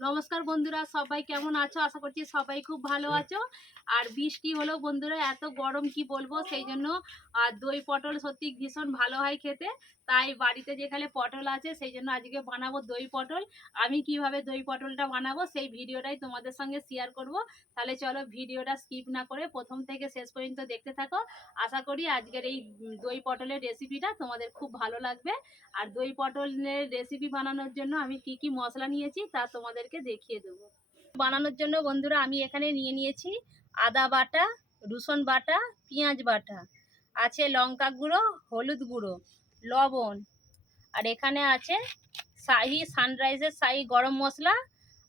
নমস্কার বন্ধুরা সবাই কেমন আছো? আশা করছি সবাই খুব ভালো আছো। আর বৃষ্টি হলো বন্ধুরা? এত গরম কি বলব? সেই জন্য আর দই পটল সত্যি ভীষণ ভালো হয় খেতে। তাই বাড়িতে যেখানে পটল আছে, সেই জন্য আজকে বানাবো দই পটল। আমি কীভাবে দই পটলটা বানাবো, সেই ভিডিওটাই তোমাদের সঙ্গে শেয়ার করব। তাহলে চলো ভিডিওটা স্কিপ না করে প্রথম থেকে শেষ পর্যন্ত দেখতে থাকো। আশা করি আজকের এই দই পটলের রেসিপিটা তোমাদের খুব ভালো লাগবে। আর দই পটলের রেসিপি বানানোর জন্য আমি কি কি মশলা নিয়েছি তা তোমাদেরকে দেখিয়ে দেবো। বানানোর জন্য বন্ধুরা আমি এখানে নিয়ে নিয়েছি আদা বাটা, রসুন বাটা, পেঁয়াজ বাটা, আছে লঙ্কা গুঁড়ো, হলুদ গুঁড়ো। লবণ। আর এখানে আছে শাহি সানরাইজের শাহি গরম মশলা,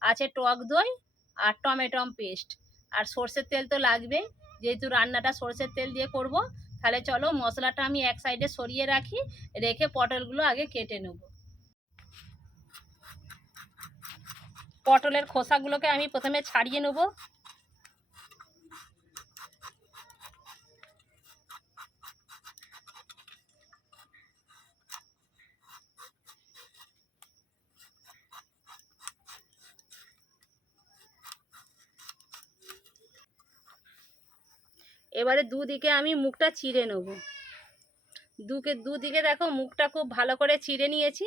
আছে টক দই আর টমেটম পেস্ট আর সর্ষের তেল তো লাগবেই যেহেতু রান্নাটা সর্ষের তেল দিয়ে করব, তাহলে চলো মশলাটা আমি এক সাইডে সরিয়ে রাখি, রেখে পটলগুলো আগে কেটে নেব। পটলের খোসাগুলোকে আমি প্রথমে ছাড়িয়ে নেব। এবারে দুদিকে আমি মুখটা চিড়ে নেব। দুকে দুদিকে দেখো মুখটা খুব ভালো করে চিড়ে নিয়েছি।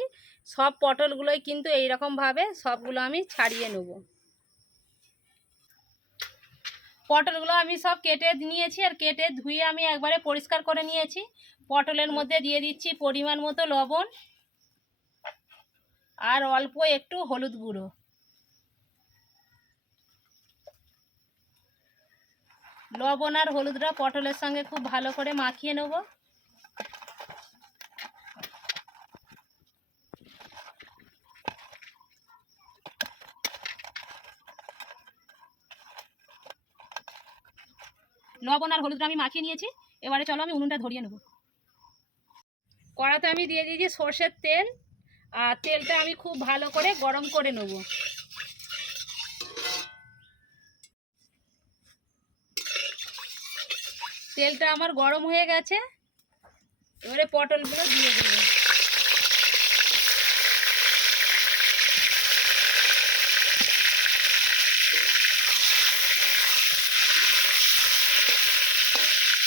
সব পটলগুলোই কিন্তু এইরকমভাবে সবগুলো আমি ছাড়িয়ে নেব। পটলগুলো আমি সব কেটে নিয়েছি আর কেটে ধুয়ে আমি একবারে পরিষ্কার করে নিয়েছি। পটলের মধ্যে দিয়ে দিচ্ছি পরিমাণ মতো লবণ আর অল্প একটু হলুদ গুঁড়ো। লবণ আর হলুদটা পটলের সঙ্গে খুব ভালো করে মাখিয়ে নেব। লবণ আর হলুদটা আমি মাখিয়ে নিয়েছি, এবারে চলো আমি উনুনটা ধরিয়ে নেব। কড়াতে আমি দিয়ে দিয়েছি সর্ষের তেল, আর তেলটা আমি খুব ভালো করে গরম করে নেব। তেলটা আমার গরম হয়ে গেছে। এবারে পটলগুলো দিয়ে দেবো।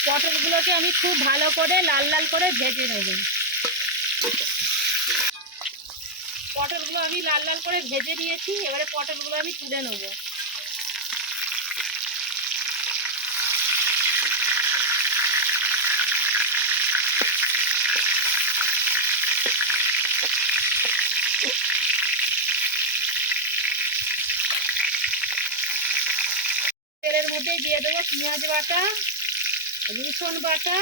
পটলগুলোকে আমি খুব ভালো করে লাল লাল করে ভেজে নেব। পটলগুলো আমি লাল লাল করে ভেজে নিয়েছি, এবারে পটলগুলো আমি তুলে নেব। তেলের মধ্যে দিয়ে দেবো পেঁয়াজ বাটা, রসুন বাটা,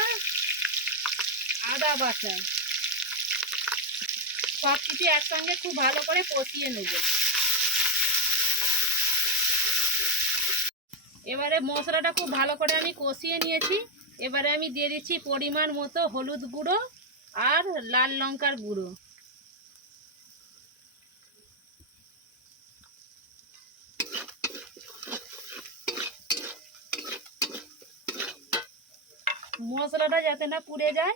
আদা বাটা। সব কিছু একসঙ্গে খুব ভালো করে কষিয়ে নেব। এবারে মশলাটা খুব ভালো করে আমি কষিয়ে নিয়েছি। এবারে আমি দিয়ে দিচ্ছি পরিমাণ মতো হলুদ গুঁড়ো আর লাল লঙ্কার গুঁড়ো। মশলাটা যাতে না পুড়ে যায়,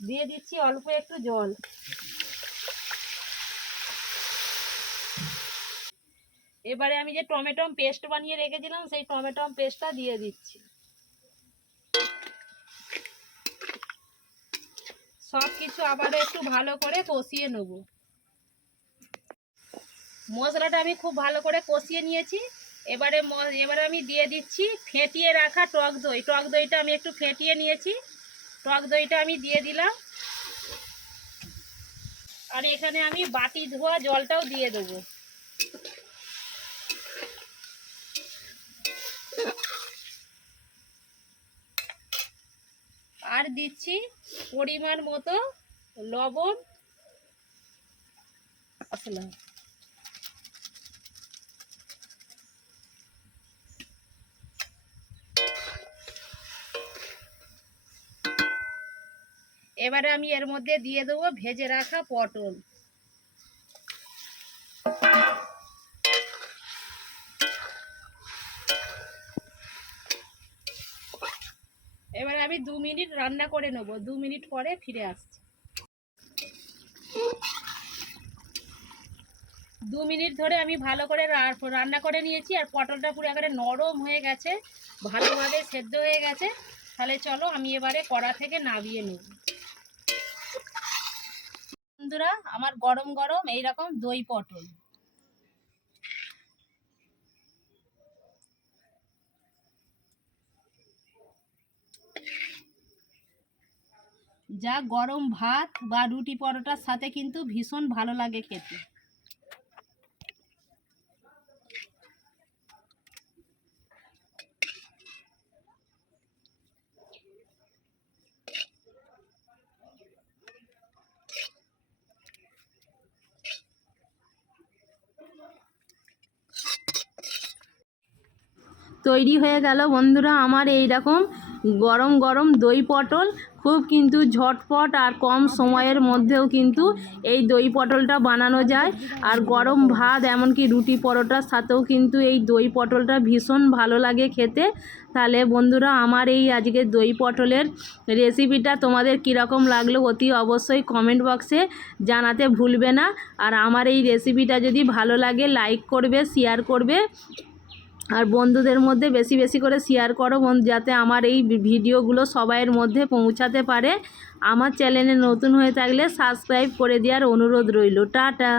দিয়ে দিচ্ছি অল্প একটু জল। এবারে আমি যে টমেটো পেস্ট বানিয়ে রেখেছিলাম, সেই টমেটো পেস্টটা দিয়ে দিচ্ছি। সব কিছু আবার একটু ভালো করে কষিয়ে নেব। মশলাটা আমি খুব ভালো করে কষিয়ে নিয়েছি। এবারে এবারে আমি দিয়ে দিচ্ছি ফেটিয়ে রাখা টক দই। টক দইটা আমি একটু ফেটিয়ে নিয়েছি। টক দইটা আমি দিয়ে দিলাম। আর এখানে আমি বাটি ধোয়া জলটাও দিয়ে দেবো। আর দিচ্ছি পরিমাণ মতো লবণ। মশলা। এবারে আমি এর মধ্যে দিয়ে দেবো ভেজে রাখা পটল। এবারে আমি দু মিনিট রান্না করে নেব, দু মিনিট পরে ফিরে আসছি। দু মিনিট ধরে আমি ভালো করে রান্না করে নিয়েছি আর পটলটা পুরো একেবারে নরম হয়ে গেছে, ভালোভাবে সেদ্ধ হয়ে গেছে। তাহলে চলো আমি এবারে কড়া থেকে নামিয়ে নেব বন্ধুরা, আমার গরম গরম এইরকম দই পটল। যা গরম ভাত বা রুটি পরোটার সাথে কিন্তু ভীষণ ভালো লাগে খেতে। তৈরি হয়ে গেল। বন্ধুরা, আমার এই রকম গরম গরম দই পটল খুব কিন্তু ঝটপট আর কম সময়ের মধ্যেও কিন্তু এই দই পটলটা বানানো যায়। আর গরম ভাত, এমনকি রুটি পরোটার সাথেও কিন্তু এই দই পটলটা ভীষণ ভালো লাগে খেতে। তাহলে বন্ধুরা, আমার এই আজকে দই পটলের রেসিপিটা তোমাদের কীরকম লাগল অতি অবশ্যই কমেন্ট বক্সে জানাতে ভুলবে না। আর আমার এই রেসিপিটা যদি ভালো লাগে, লাইক করবে, শেয়ার করবে। আর বন্ধুদের মধ্যে বেশি বেশি করে শেয়ার করো যাতে আমার এই ভিডিওগুলো সবাইয়ের মধ্যে পৌঁছাতে পারে। আমার চ্যানেলে নতুন হয়ে থাকলে সাবস্ক্রাইব করে দেওয়ার অনুরোধ রইল। টাটা।